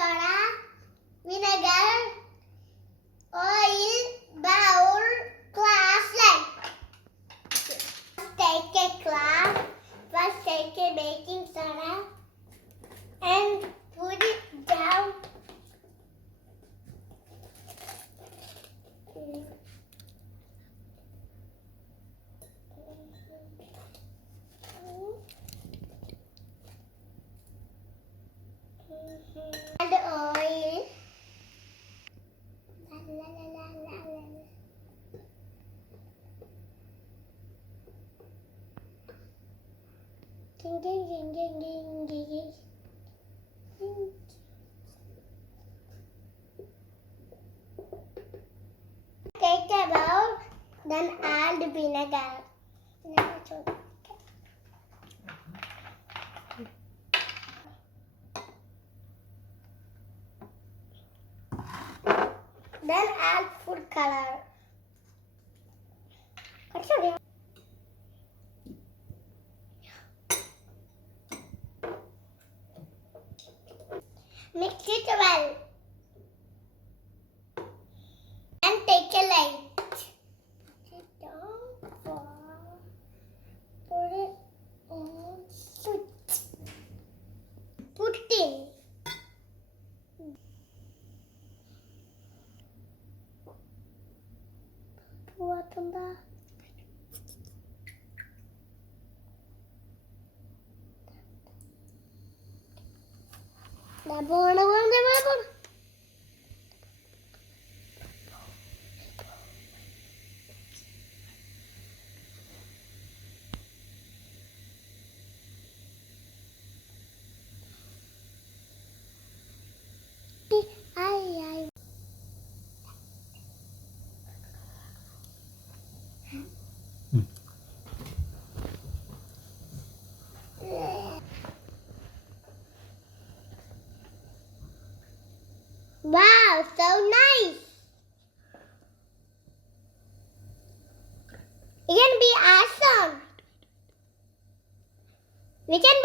soda, vinegar, oil, bowl, glass, egg. Take a glass. First take a baking soda and put it down. And oil. La, la, la, la, la, la. Ding, ding, ding, ding, ding, ding, ding. Take a bowl, then add vinegar. Then add food color. Mix it well. And take a light. Put it down. Put it on switch. Put in. What on the? Wow, so nice. It's gonna be awesome. We can